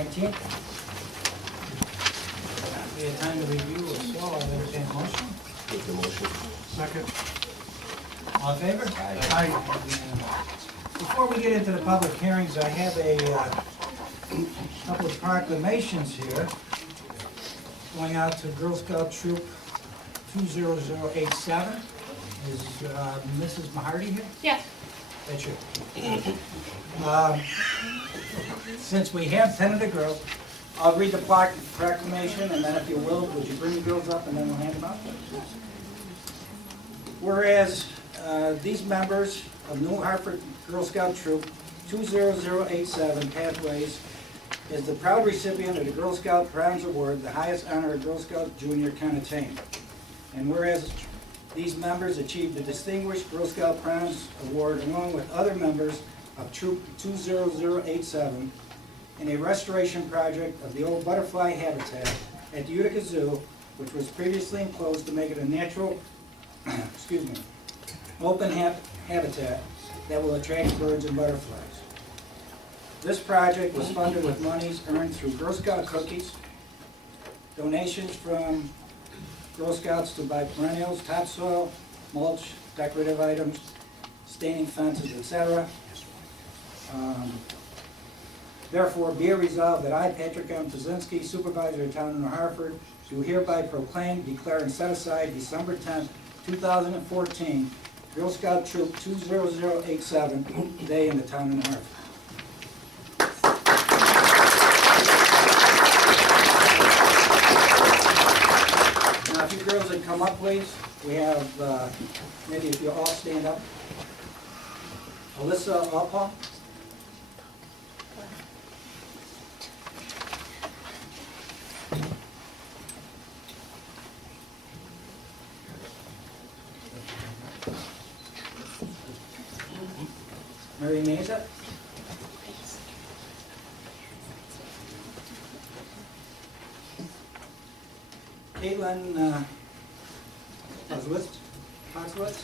19th. We had time to review or so, I'll entertain a motion. Make the motion. Second. All in favor? Aye. Before we get into the public hearings, I have a couple of proclamations here going out to Girl Scout Troop 20087. Is Mrs. Mahardy here? Yes. That's you. Since we have 10 of the girls, I'll read the proclamation, and then if you will, would you bring the girls up and then we'll hand them out? Whereas these members of New Hartford Girl Scout Troop 20087 Pathways is the proud recipient of the Girl Scout Bronze Award, the highest honor a Girl Scout Junior can attain. And whereas these members achieved the Distinguished Girl Scout Bronze Award along with other members of Troop 20087 in a restoration project of the old butterfly habitat at the Utica Zoo, which was previously enclosed to make it a natural, open habitat that will attract birds and butterflies. This project was funded with monies earned through Girl Scout cookies, donations from Girl Scouts to buy perennials, topsoil, mulch, decorative items, staining fences, etc. Therefore, be it resolved that I, Patrick M. Tuzinski, Supervisor of Town of New Hartford, do hereby proclaim, declare, and set aside December 10th, 2014, Girl Scout Troop 20087 Day in the Town of New Hartford. Now, if you girls would come up, please. We have, maybe if you all stand up. Alyssa Alpa. Mary Mesa. Caitlin Foxwitz.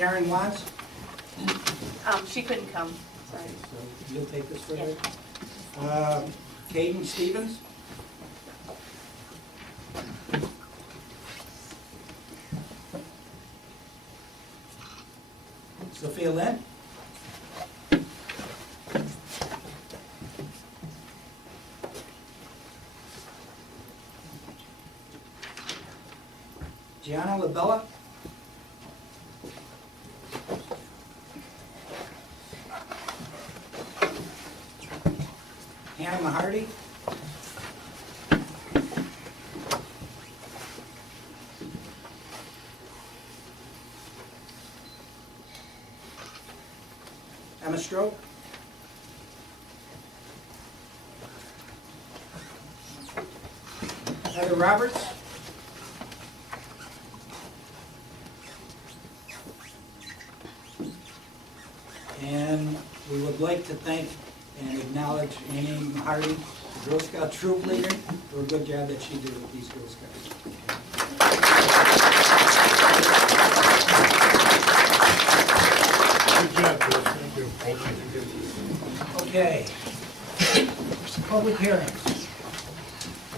Aaron Watts. She couldn't come, sorry. So you'll take this for her. Yeah. Caden Stevens. Sophia Lynn. Gianna Labella. Hannah Mahardy. Emma Stroke. Heather Roberts. And we would like to thank and acknowledge Amy Mahardy, the Girl Scout troop leader, for a good job that she did with these Girl Scouts. Good job, Chris. Thank you. Okay. Public hearings.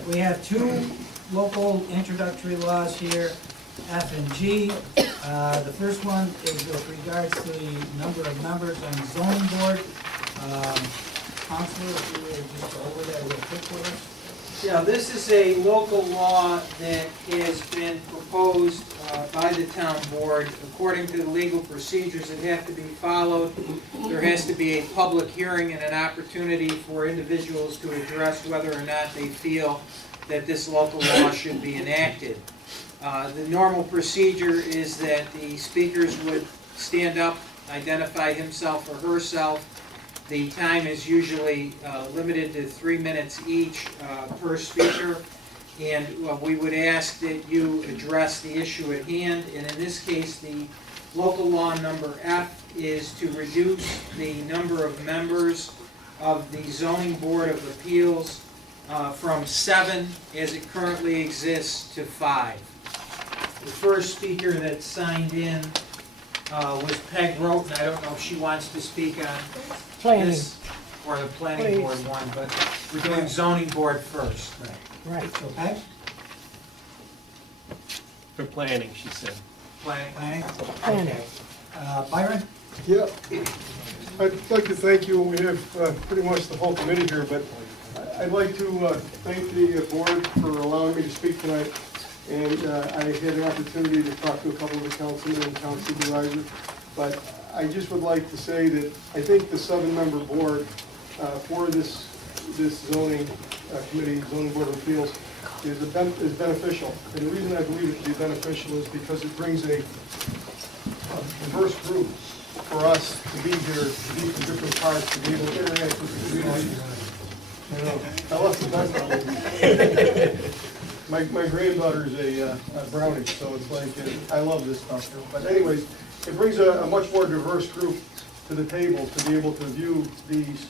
We have two local introductory laws here, F and G. The first one is with regards to the number of members on the zoning board. Counselor, if you would just go over that real quick for us. Yeah, this is a local law that has been proposed by the town board. According to the legal procedures that have to be followed, there has to be a public hearing and an opportunity for individuals to address whether or not they feel that this local law should be enacted. The normal procedure is that the speakers would stand up, identify himself or herself. The time is usually limited to 3 minutes each per speaker, and we would ask that you address the issue at hand. And in this case, the local law number F is to reduce the number of members of the Zoning Board of Appeals from 7, as it currently exists, to 5. The first speaker that signed in was Peg Roten. I don't know if she wants to speak on this or the planning board one, but we're doing zoning board first. Right. So Peg, For planning, she said. Planning. planning? Planning. Okay. Byron? Yeah, I'd like to thank you, we have pretty much the whole committee here, but I'd like to thank the board for allowing me to speak tonight. And I had an opportunity to talk to a couple of the councilmen and town supervisors. But I just would like to say that I think the 7-member board for this zoning committee, zoning board of appeals, is beneficial. And the reason I believe it to be beneficial is because it brings a diverse group for us to be here, to be from different parts, to be able to interact with the community. I left the best on it. My granddaughter's a brownie, so it's like, I love this stuff. But anyways, it brings a much more diverse group to the table to be able to view these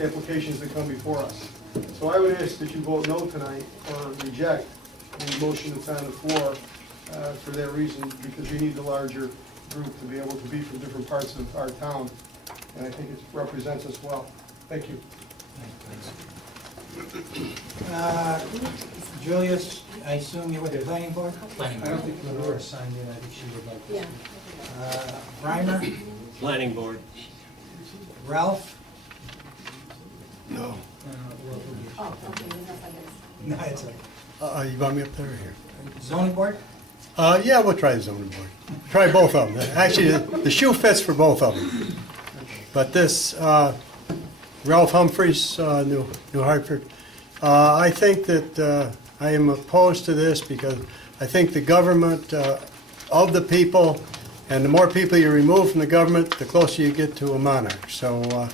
applications that come before us. So I would ask that you vote no tonight or reject the motion that's on the floor for that reason, because we need the larger group to be able to be from different parts of our town. And I think it represents us well. Thank you. Julius, I assume you're with the planning board? I don't think Lenora signed in. I think she would like to Yeah. speak. Reimer? Planning board. Ralph? No. Oh, okay, you know, I guess. No, it's okay. You want me up there or here? Zoning board? Yeah, we'll try the zoning board. Try both of them. Actually, the shoe fits for both of them. But this, Ralph Humphreys, New Hartford, I think that I am opposed to this because I think the government of the people, and the more people you remove from the government, the closer you get to a monarch. So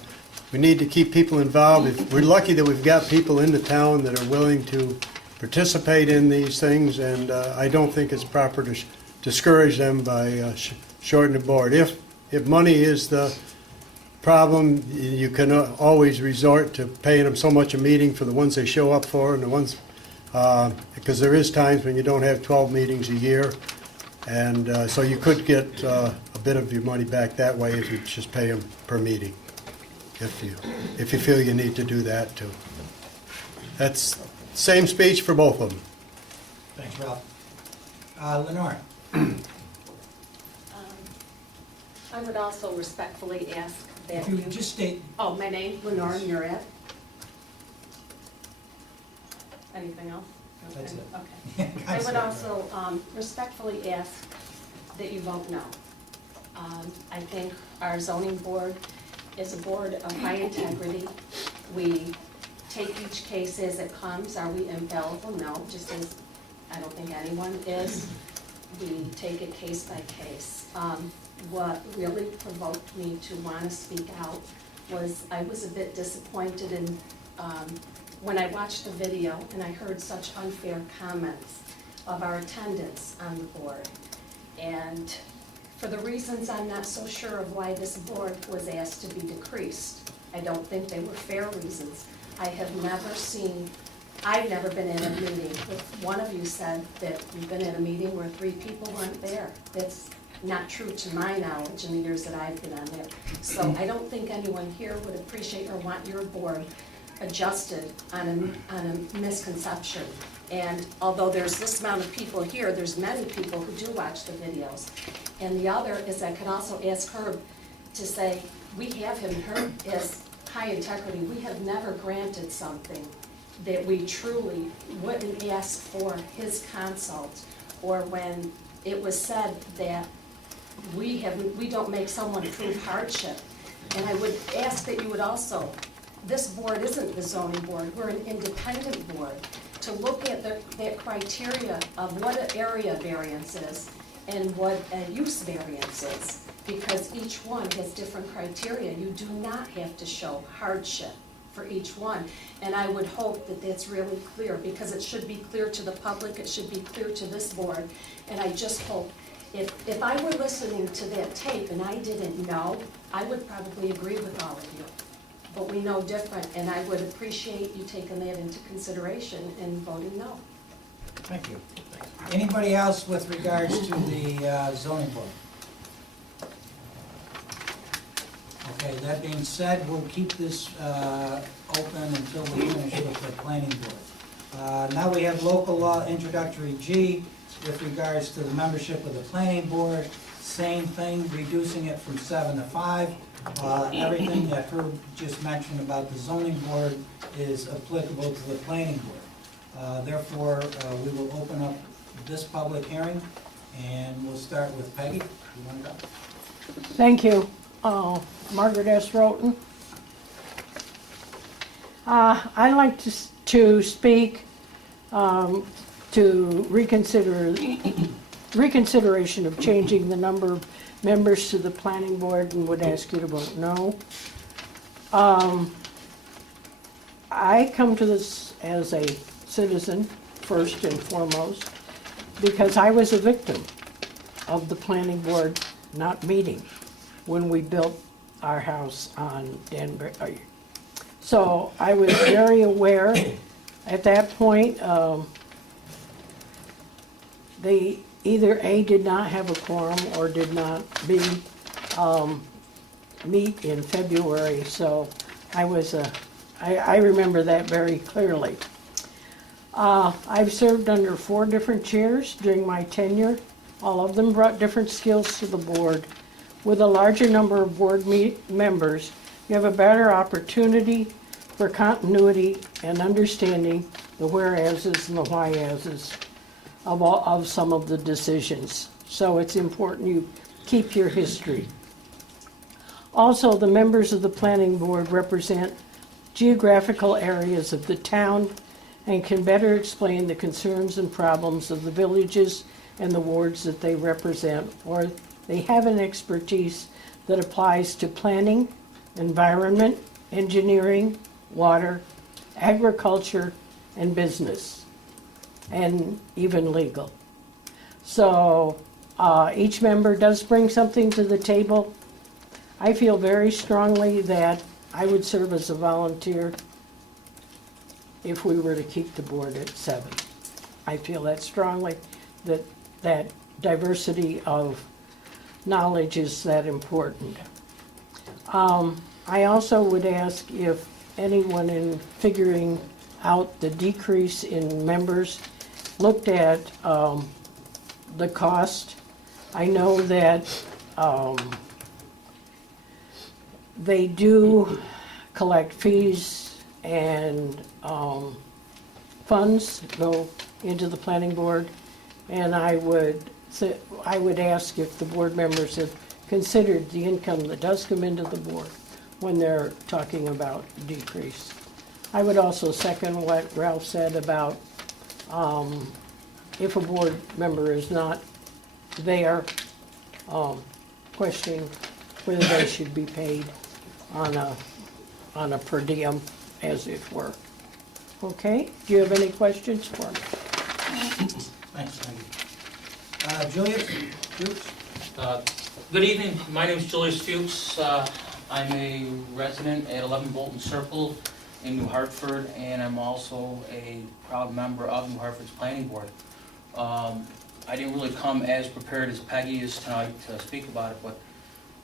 we need to keep people involved. We're lucky that we've got people in the town that are willing to participate in these things, and I don't think it's proper to discourage them by shortening the board. If money is the problem, you can always resort to paying them so much a meeting for the ones they show up for, and the ones, because there is times when you don't have 12 meetings a year, and so you could get a bit of your money back that way if you just pay them per meeting, if you feel you need to do that too. That's same speech for both of them. Thanks, Ralph. Lenore? I would also respectfully ask that If you you... just state, Oh, my name, Lenore Murat. Anything else? That's it. Okay. I would also respectfully ask that you vote no. I think our zoning board is a board of high integrity. We take each case as it comes. Are we infallible? No, just as I don't think anyone is. We take it case by case. What really provoked me to want to speak out was I was a bit disappointed in when I watched the video and I heard such unfair comments of our attendance on the board. And for the reasons I'm not so sure of why this board was asked to be decreased. I don't think they were fair reasons. I've never been in a meeting. One of you said that you've been in a meeting where 3 people weren't there. That's not true to my knowledge in the years that I've been on there. So I don't think anyone here would appreciate or want your board adjusted on a misconception. And although there's this amount of people here, there's many people who do watch the videos. And the other is I could also ask Herb to say, we have him, Herb is high integrity. We have never granted something that we truly wouldn't ask for his consult, or when it was said that we don't make someone prove hardship. And I would ask that you would also, this board isn't the zoning board, we're an independent board, to look at that criteria of what an area variance is and what a use variance is, because each one has different criteria. You do not have to show hardship for each one. And I would hope that that's really clear, because it should be clear to the public, it should be clear to this board. And I just hope, if I were listening to that tape and I didn't know, I would probably agree with all of you. But we know different, and I would appreciate you taking that into consideration and voting no. thank you. Anybody else with regards to the zoning board? Okay, that being said, we'll keep this open until we finish with the planning board. Now we have local law introductory G with regards to the membership of the planning board. Same thing, reducing it from 7 to 5. Everything that Herb just mentioned about the zoning board is applicable to the planning board. Therefore, we will open up this public hearing, and we'll start with Peggy. You want to go? Thank you. Margaret S. Roten. I'd like to speak to reconsideration of changing the number of members to the planning board, and would ask you to vote no. I come to this as a citizen, first and foremost, because I was a victim of the planning board not meeting when we built our house on Danbury. So I was very aware at that point. They either A, did not have a quorum, or did not B, meet in February. So I remember that very clearly. I've served under 4 different chairs during my tenure. All of them brought different skills to the board. With a larger number of board members, you have a better opportunity for continuity and understanding the whereases and the whyases of some of the decisions. So it's important you keep your history. Also, the members of the planning board represent geographical areas of the town and can better explain the concerns and problems of the villages and the wards that they represent, or they have an expertise that applies to planning, environment, engineering, water, agriculture, and business, and even legal. So each member does bring something to the table. I feel very strongly that I would serve as a volunteer if we were to keep the board at 7. I feel that strongly, that diversity of knowledge is that important. I also would ask if anyone in figuring out the decrease in members looked at the cost. I know that they do collect fees and funds go into the planning board, and I would ask if the board members have considered the income that does come into the board when they're talking about decrease. I would also second what Ralph said about if a board member is not there, questioning whether they should be paid on a per diem, as it were. Okay, do you have any questions for me? Thanks, Peggy. Julius Fuchs? Good evening, my name is Julius Fuchs. I'm a resident at 11 Bolton Circle in New Hartford, and I'm also a proud member of New Hartford's Planning Board. I didn't really come as prepared as Peggy is tonight to speak about it, but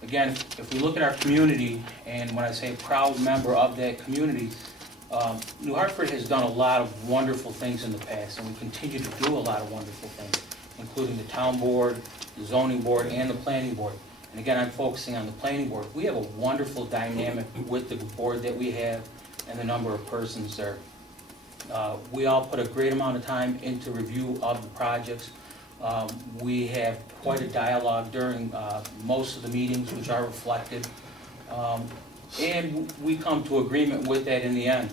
again, if we look at our community, and when I say proud member of that community, New Hartford has done a lot of wonderful things in the past, and we continue to do a lot of wonderful things, including the town board, the zoning board, and the planning board. And again, I'm focusing on the planning board. We have a wonderful dynamic with the board that we have and the number of persons there. We all put a great amount of time into review of the projects. We have quite a dialogue during most of the meetings, which are reflected. And we come to agreement with that in the end.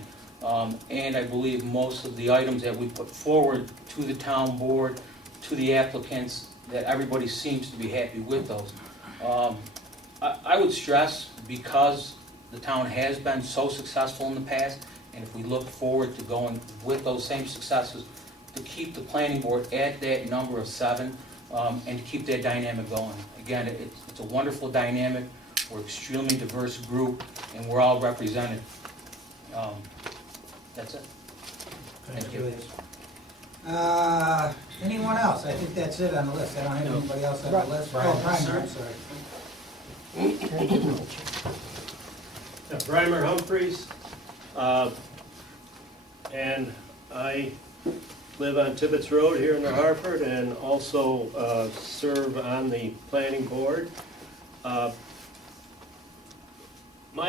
And I believe most of the items that we put forward to the town board, to the applicants, that everybody seems to be happy with those. I would stress, because the town has been so successful in the past, and if we look forward to going with those same successes, to keep the planning board at that number of 7, and to keep that dynamic going. Again, it's a wonderful dynamic. We're an extremely diverse group, and we're all represented. That's it. Thanks, Thank you. Julius. Anyone else? I think that's it on the list. I don't have anybody else on the list. Oh, Brian, I'm sorry. Yeah, Brimer Humphreys, and I live on Tibbetts Road here in New Hartford and also serve on the planning board. My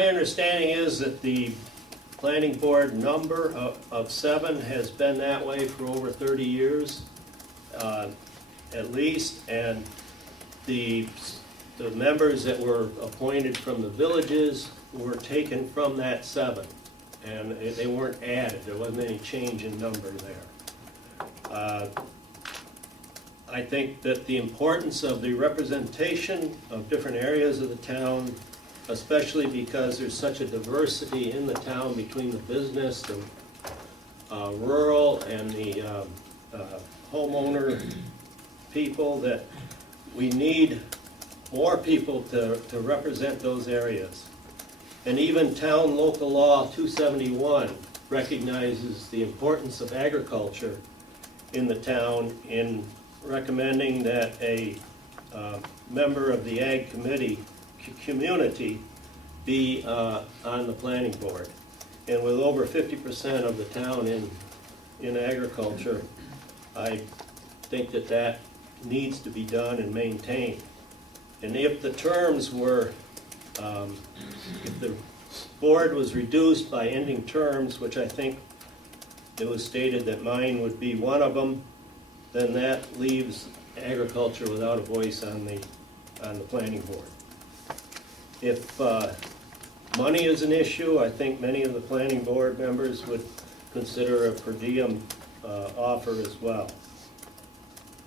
understanding is that the planning board number of 7 has been that way for over 30 years, at least, and the members that were appointed from the villages were taken from that 7, and they weren't added. There wasn't any change in number there. I think that the importance of the representation of different areas of the town, especially because there's such a diversity in the town between the business, the rural, and the homeowner people, that we need more people to represent those areas. And even town local law 271 recognizes the importance of agriculture in the town in recommending that a member of the ag committee community be on the planning board. And with over 50% of the town in agriculture, I think that that needs to be done and maintained. And if the terms were, if the board was reduced by ending terms, which I think it was stated that mine would be one of them, then that leaves agriculture without a voice on the planning board. If money is an issue, I think many of the planning board members would consider a per diem offer as well.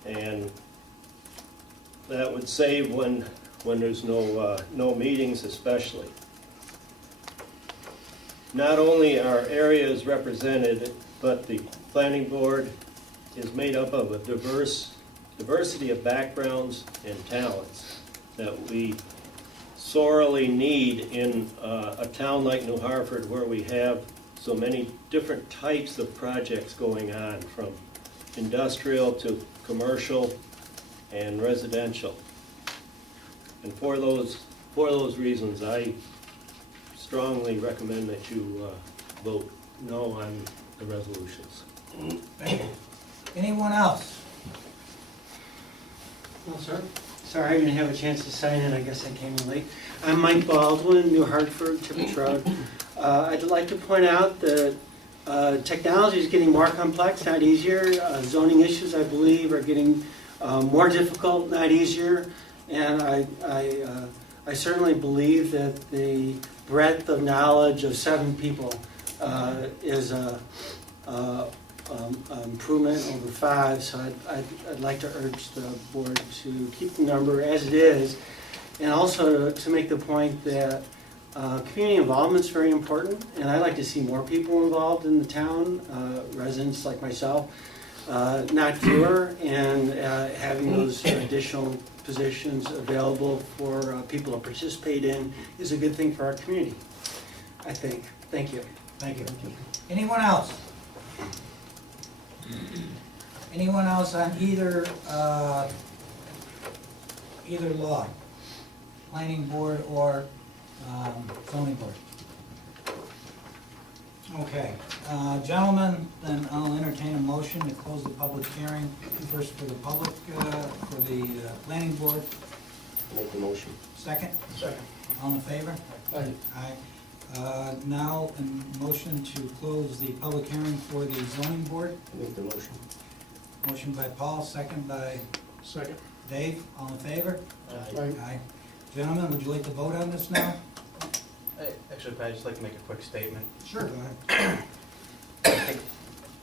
And that would save when there's no meetings especially. Not only are areas represented, but the planning board is made up of a diversity of backgrounds and talents that we sorely need in a town like New Hartford, where we have so many different types of projects going on, from industrial to commercial and residential. And for those reasons, I strongly recommend that you vote no on the resolutions. Thank you. Anyone else? No, sir. Sorry, I didn't have a chance to sign it. I guess I came in late. I'm Mike Baldwin, New Hartford, Tibbetts Road. I'd like to point out that technology is getting more complex, not easier. Zoning issues, I believe, are getting more difficult, not easier. And I certainly believe that the breadth of knowledge of 7 people is a improvement over 5. So I'd like to urge the board to keep the number as it is, and also to make the point that community involvement is very important, and I'd like to see more people involved in the town, residents like myself, not fewer, and having those additional positions available for people to participate in is a good thing for our community, I think. Thank you. Thank you. Anyone else? Anyone else on either law, planning board or zoning board? Okay, gentlemen, then I'll entertain a motion to close the public hearing, first for the public, for the planning board. Make the motion. Second? Second. All in favor? Aye. Aye. Now, a motion to close the public hearing for the zoning board. Make the motion. Motion by Paul, second by Second. Dave. All in favor? Aye. Aye. Gentlemen, would you like to vote on this now? Actually, I'd just like to make a quick statement. Sure. Go ahead. I think,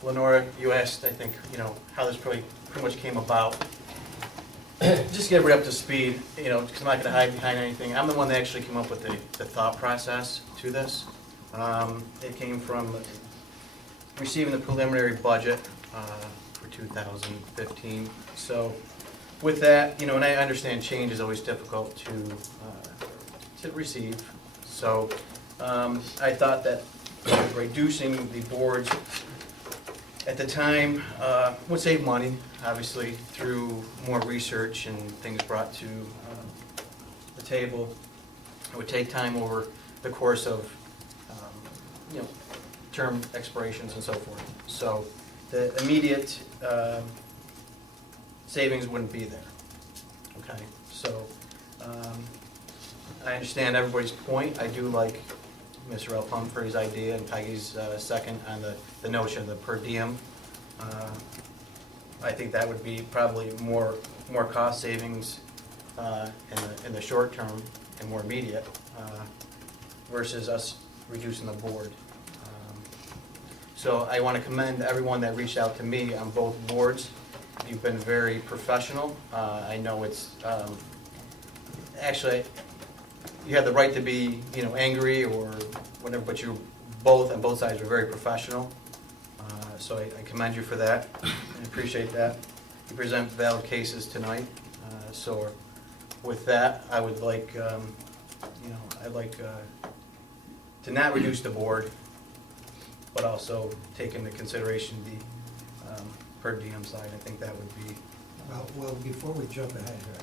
Lenora, you asked, I think, how this pretty much came about. Just to get everybody up to speed, because I'm not going to hide behind anything. I'm the one that actually came up with the thought process to this. It came from receiving the preliminary budget for 2015. So with that, and I understand change is always difficult to receive. So I thought that reducing the board's at the time, would save money, obviously, through more research and things brought to the table. It would take time over the course of, term expirations and so forth. So the immediate savings wouldn't be there. Okay, so I understand everybody's point. I do like Mr. L. Pumphrey's idea and Peggy's second on the notion of the per diem. I think that would be probably more cost savings in the short term and more immediate versus us reducing the board. So I want to commend everyone that reached out to me on both boards. You've been very professional. I know it's, actually, you have the right to be, angry or whatever, but you both, on both sides, were very professional. So I commend you for that. I appreciate that. You present valid cases tonight. So with that, I would like, I'd like to not reduce the board, but also take into consideration the per diem side. I think that would be. Well, before we jump ahead here,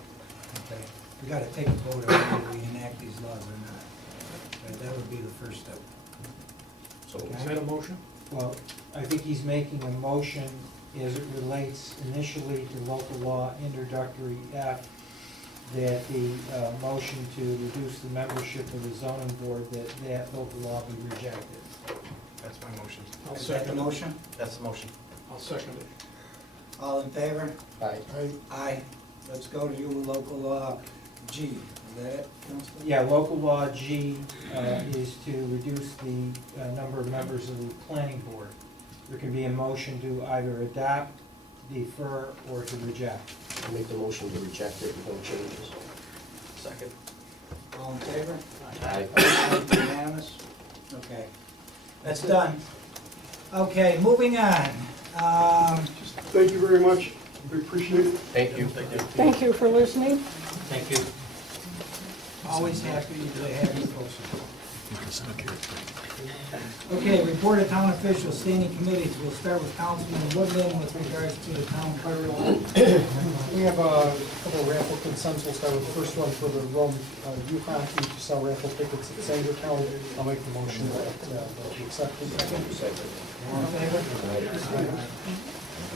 okay, we gotta take a vote on whether we enact these laws or not. Okay, that would be the first step. So is that a motion? Well, I think he's making a motion as it relates initially to local law introductory F, that the motion to reduce the membership of the zoning board, that local law be rejected. That's my motion. I'll Is that the second it. motion? That's the motion. I'll second it. All in favor? Aye. Aye. Let's go to you, local law G. Is that it, Councilman? Yeah, local law G is to reduce the number of members of the planning board. There can be a motion to either adopt, defer, or to reject. I'll make the motion to reject it with no changes. Second. All in favor? Aye. Unanimous? Okay. That's done. Okay, moving on. Thank you very much. We appreciate it. Thank you. Thank you for listening. Thank you. Always happy to have you folks. Okay, report of town officials, standing committees. We'll start with Councilman Woodland with regards to the town payroll. We have a couple of raffle consents. We'll start with the first one for the Rome youth hockey to sell raffle tickets at Sangertown. I'll make the motion that we accept it. All in favor?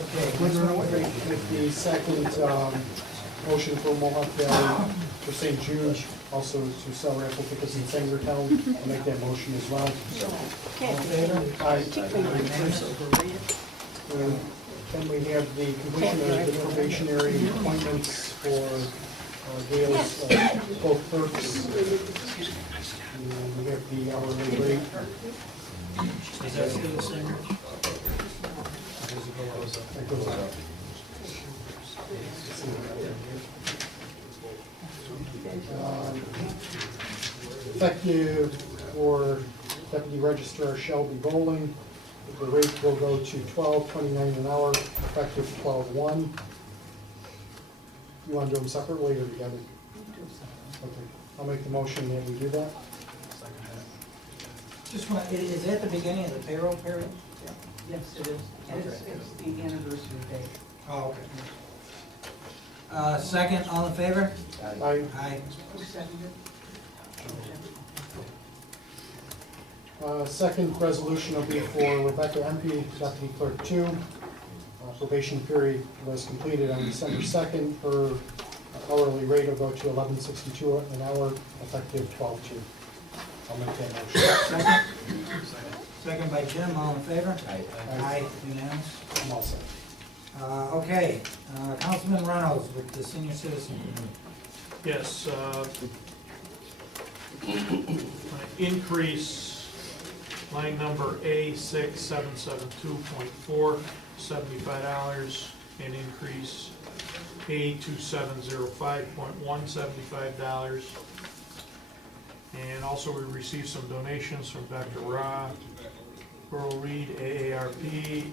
Okay, With the second motion for Mohawk Valley for St. Jude, also to sell raffle tickets in Sangertown. I'll make that motion as well. all in favor? Aye. Then we have the completion of the probationary appointments for Gail's both clerks. And we have the hourly rate. Is that still the same? That goes up. Effective for Deputy Registrar Shelby Bowling, the rate will go to $12.29 an hour, effective 12/1. You want to do them separately or together? Okay, I'll make the motion that we do that. Just one, is that the beginning of the payroll period? Yes, it is. It's the anniversary date. Oh, okay. Second, all in favor? Aye. Aye. Who seconded? Second resolution will be for Rebecca Empey, Deputy Clerk 2. Probation period was completed on December 2nd. Her hourly rate will go to $11.62 an hour, effective 12/2. I'll make that motion. Second? Second by Jim, all in favor? Aye. Aye, unanimous. I'm all set. Okay, Councilman Reynolds with the senior citizen committee. Yes, increase line number A6772.4, $75, and increase A2705.1, $75. And also we received some donations from Dr. Ra, Earl Reed, AARP.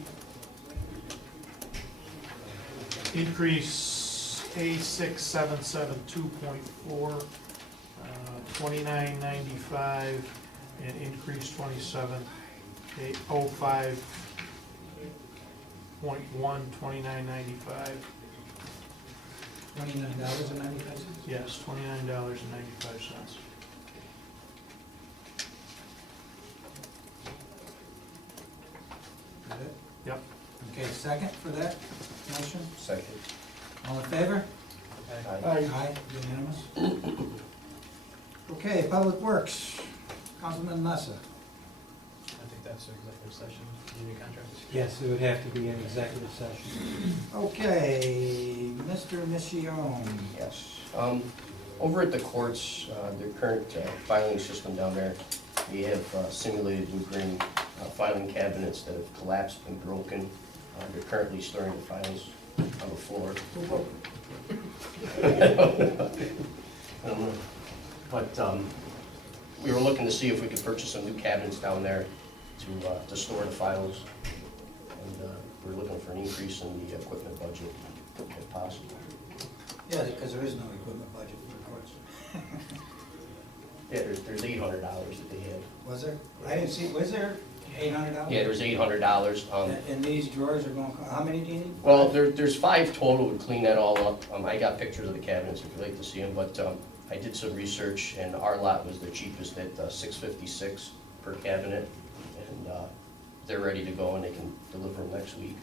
Increase A6772.4, $29.95, and increase 2705 29.95. $29.95. Yes, $29.95. Got it? Yep. Okay, second for that motion? Second. All in favor? Aye, unanimous. Okay, Public Works, Councilman Nessa. I think that's an executive session, union contracts. Yes, it would have to be an executive session. Okay, Mr. Michione. Yes. Over at the courts, their current filing system down there, we have simulated wood grain filing cabinets that have collapsed and broken. They're currently storing the files on the floor. I don't know. But we were looking to see if we could purchase some new cabinets down there to store the files. And we're looking for an increase in the equipment budget if possible. Yeah, because there is no equipment budget for the courts. Yeah, there's $800 that they have. Was there? I didn't see, was there $800? Yeah, there's $800. And these drawers are going, how many do you need? Well, there's 5 total, to clean that all up. I got pictures of the cabinets if you'd like to see them, but I did some research, and our lot was the cheapest at $656 per cabinet, and they're ready to go, and they can deliver them next week.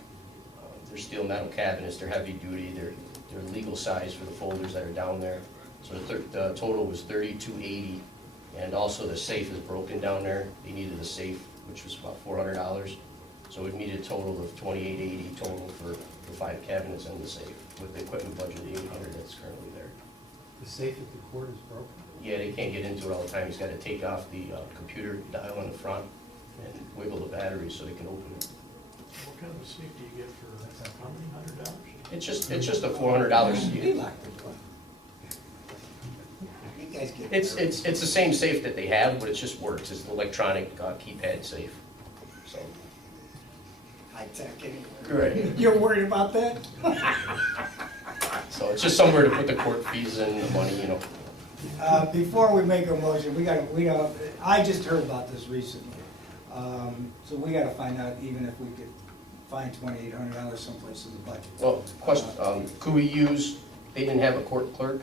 They're steel metal cabinets, they're heavy duty, they're legal size for the folders that are down there. So the total was $32.80, and also the safe is broken down there. They needed a safe, which was about $400. So it needed a total of $28.80 total for the 5 cabinets and the safe, with the equipment budget of $800 that's currently there. The safe at the court is broken? Yeah, they can't get into it all the time. He's got to take off the computer dial on the front and wiggle the battery so they can open it. What kind of a safe do you get for how many $100? It's just a $400 He safe. locked the door. You guys get. It's the same safe that they have, but it just works. It's an electronic keypad safe. So. High tech anyway. Right. You're worried about that? So it's just somewhere to put the court fees in, the money, you know. Before we make a motion, I just heard about this recently. So we gotta find out even if we could find $2,800 someplace in the budget. Well, question, could we use, they didn't have a court clerk?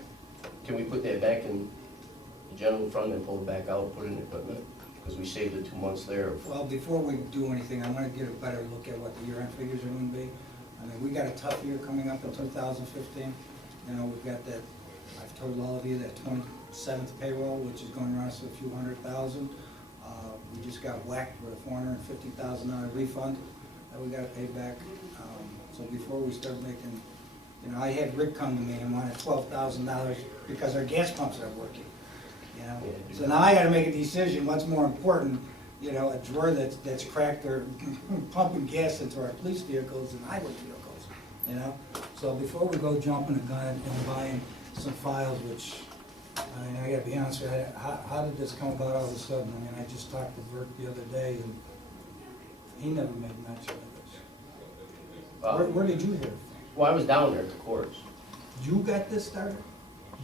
Can we put that back in the general fund and pull it back out, put it in equipment? Because we saved the 2 months there of. Well, before we do anything, I wanna get a better look at what the year-end figures are gonna be. I mean, we got a tough year coming up in 2015. You know, we've got that, I've told all of you, that 27th payroll, which is gonna run us a few $100,000. We just got whacked with a $450,000 refund that we gotta pay back. So before we start making, you know, I had Rick come to me and wanted $12,000 because our gas pumps aren't working, you know? So now I gotta make a decision, what's more important, you know, a drawer that's cracked or pumping gas into our police vehicles and highway vehicles, you know? So before we go jumping the gun and buying some files, which, I mean, I gotta be honest with you, how did this come about all of a sudden? I mean, I just talked to Bert the other day and he never made mention of this. Where did you hear it Well, I was down there at the courts. from? You got this started?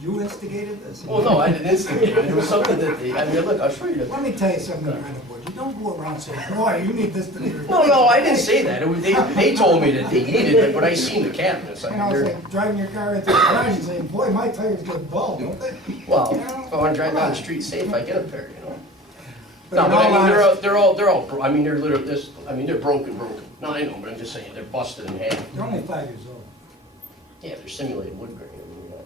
You instigated this? Well, no, I didn't instigate it. It was something that they, I mean, look, I'll show you. Let me tell you something around the board. You don't go around saying, boy, you need this to be. No, I didn't say that. It was, they told me that they needed it, but I seen the cabinets. I You mean, know, it's they're, like driving your car into the garage and saying, boy, my tires get bald, don't they? well, You know? if I want to drive down the street safe, I get a pair, you know. But No, in but all I mean, honesty, they're all, I mean, they're literally, this, I mean, they're broken. No, I know, but I'm just saying, they're busted in half. They're only 5 years old. Yeah, they're simulated wood grain. I mean, you know,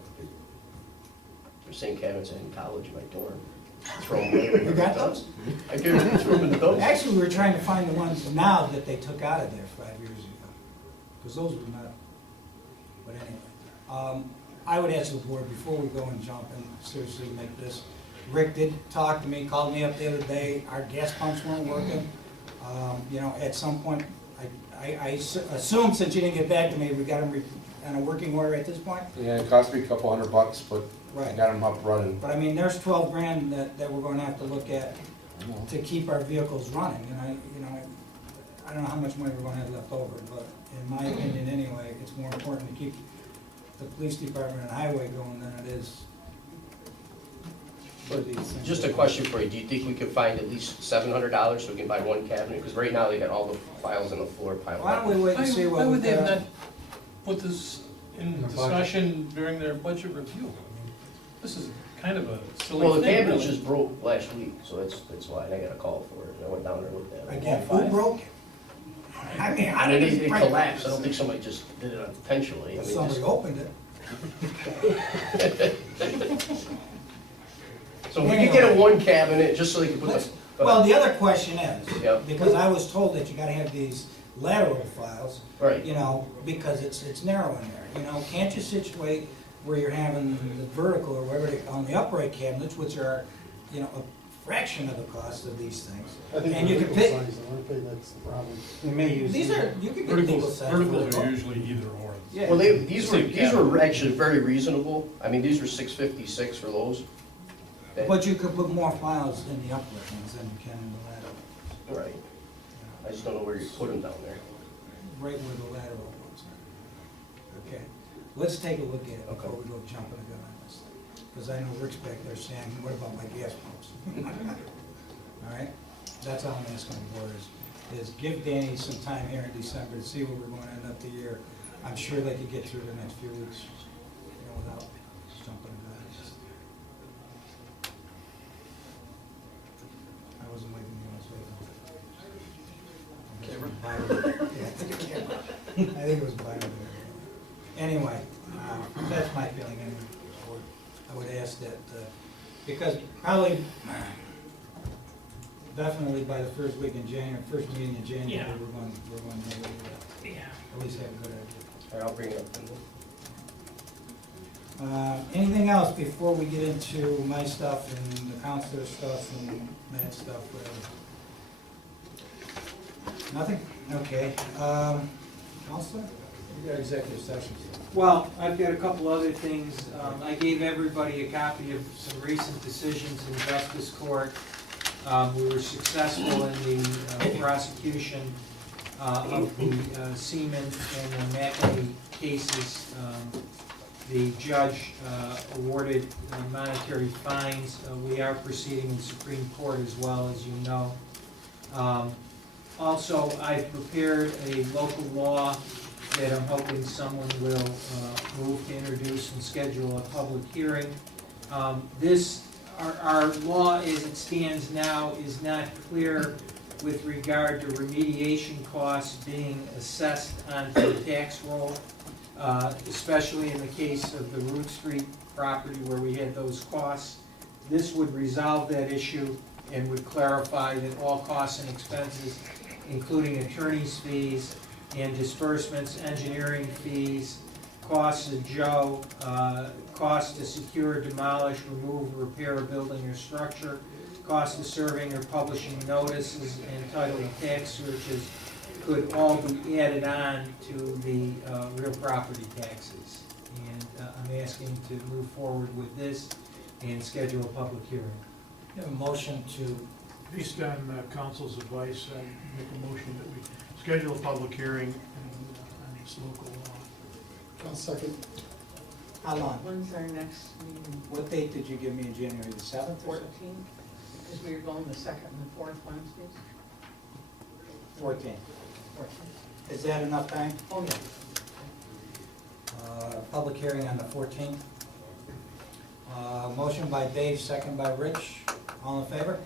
they're same cabinets I had in college in my dorm. Throw them away. You got those? I do, throw them in the dumpster. Actually, we were trying to find the ones now that they took out of there 5 years ago, because those were metal. But anyway, I would ask the board, before we go and jump and seriously make this, Rick did talk to me, called me up the other day, our gas pumps weren't working. You know, at some point, I assume since you didn't get back to me, we got them on a working order at this point? Yeah, it cost me a couple $100, but I Right. got them up running. But I mean, there's 12 grand that we're gonna have to look at to keep our vehicles running, and I don't know how much money we're gonna have left over, but in my opinion anyway, it's more important to keep the police department and highway going than it is. for these things. Just a question for you, do you think we could find at least $700 so we can buy one cabinet? Because right now they got all the files on the floor piled Why up. don't we wait and see Why what we would they have got? not put this in discussion during their budget review? This is kind of a silly Well, the thing, cabinet really. just broke last week, so that's why, and I got a call for it, and I went down there and looked at it. Again, who broke it? I mean, I And then didn't it break collapsed, I don't think somebody just did it intentionally, I mean, Somebody just. opened it. So we could get a one cabinet, just so they could put the. Well, the other question is, Yep. because I was told that you gotta have these lateral files, Right. you know, because it's narrow in there, you know, can't you situate where you're having the vertical or whatever, on the upright cabinets, which are, you know, a fraction of the cost of these things. I think And the you can vertical pick, size, though, aren't they, that's the problem. You may use. these are, you can get legal Verticals, size. verticals for are it. usually either or. Yeah. Well, these were Same actually very reasonable, I mean, these were $656 for those. But you could put more files in the upright ones than you can in the lateral, Right, I just don't know where you put them down there. right where the lateral ones are. Okay, let's take a look at it before Okay. we go jumping the gun on this thing. Because I know Rick's back there saying, what about my gas pumps? All right, that's all I'm asking the board is give Danny some time here in December to see where we're going to end up the year. I'm sure they could get through the next few weeks, you know, without jumping the gun. I wasn't waving you, I was waving. Yeah, I think it came out. I think it was Byron. Anyway, that's my feeling. Anyway. I would ask that, because probably, definitely by the first week in January, first meeting in January, Yeah. we're going to have at least have a good idea. All right, I'll bring it up then. Anything else before we get into my stuff and the counselor stuff and Matt's stuff, whatever? Nothing? Okay. Counselor? You got executive session. Well, I've got a couple other things. I gave everybody a copy of some recent decisions in justice court. We were successful in the prosecution of the Seaman and the McAney cases. The judge awarded monetary fines. We are proceeding in Supreme Court as well, as you know. Also, I've prepared a local law that I'm hoping someone will move to introduce and schedule a public hearing. Our law as it stands now is not clear with regard to remediation costs being assessed onto the tax roll, especially in the case of the Root Street property where we had those costs. This would resolve that issue and would clarify that all costs and expenses, including attorney's fees and disbursements, engineering fees, costs of Joe, costs to secure, demolish, remove, repair a building or structure, cost of serving or publishing notices and title tax searches could all be added on to the real property taxes. And I'm asking to move forward with this and schedule a public hearing. You have a motion to, Based on council's advice, I make a motion that we schedule a public hearing on this local law. I'll second. how long? When's our next meeting? What date did you give me in January, the 7th or 14th? Because we were going the second and the fourth Wednesdays? 14th? 14th. Is that enough time? Oh, yeah. Public hearing on the 14th. Motion by Dave, second by Rich. All in favor?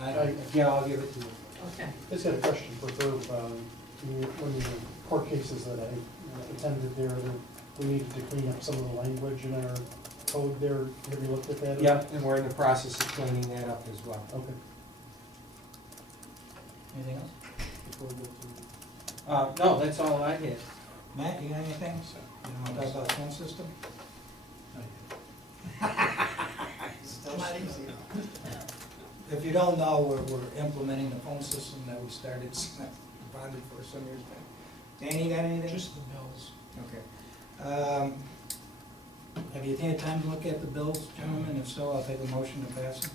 Aye. Yeah, I'll give it to you. Okay. I just had a question for Herb. One of the court cases that I attended there, we needed to clean up some of the language in our code there. Have you looked at that? Yep, and we're in the process of cleaning that up as well. Okay. Anything else? Before we go to No, that's all I had. Matt, you got anything? You want to talk about phone system? Still not easy. If you don't know, we're implementing the phone system that we started, bonded for some years back. Danny, you got anything? Just the bills. Okay. Have you had time to look at the bills, gentlemen? If so, I'll take a motion to pass them.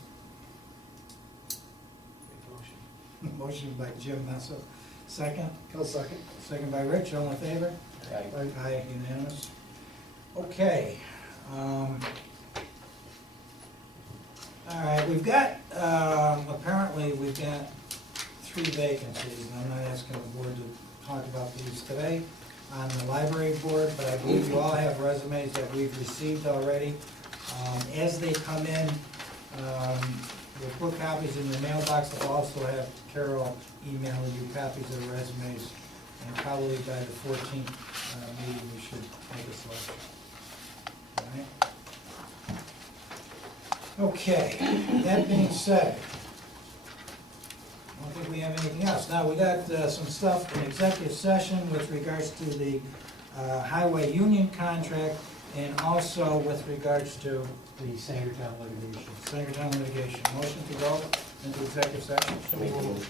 Motion by Jim Massa, second. I'll second. Second by Rich, all in favor? Aye. Aye, unanimous. Okay. All we've got, apparently, we've got 3 vacancies, and I'm not asking the board to talk about these today on the library board, but I believe you all have resumes that we've received already. As they come in, we'll put copies in your mailbox. We'll also have Carol email you copies of the resumes, and probably by the 14th meeting, we should make a selection. All right? Okay, that being said, I don't think we have anything else. Now, we got some stuff in executive session with regards to the highway union contract, and also with regards to The Sangertown litigation. Sangertown litigation. Motion to go into executive session. Make the motion.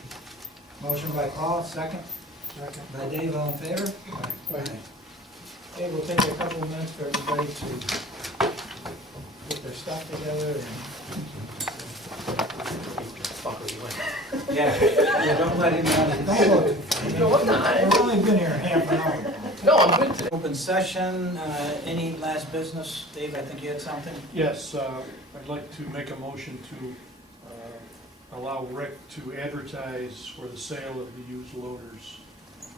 Motion by Paul, second. Second. By Dave, all in favor? Aye. Okay, we'll take a couple of minutes for everybody to get their stuff together and... Yeah, don't let him out. Don't look. No, I'm not. We've only been here half an hour. No, I'm good today. Open session, any last business? Dave, I think you had something? Yes, I'd like to make a motion to allow Rick to advertise for the sale of the used loaders.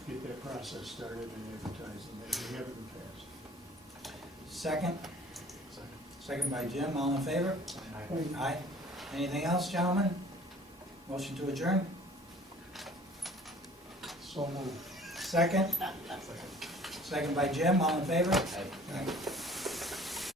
Get that process started and advertise them, as we haven't in the past. Second? Second by Jim, all in favor? Aye. Anything else, gentlemen? Motion to adjourn? So moved. Second? Second by Jim, all in favor? Aye.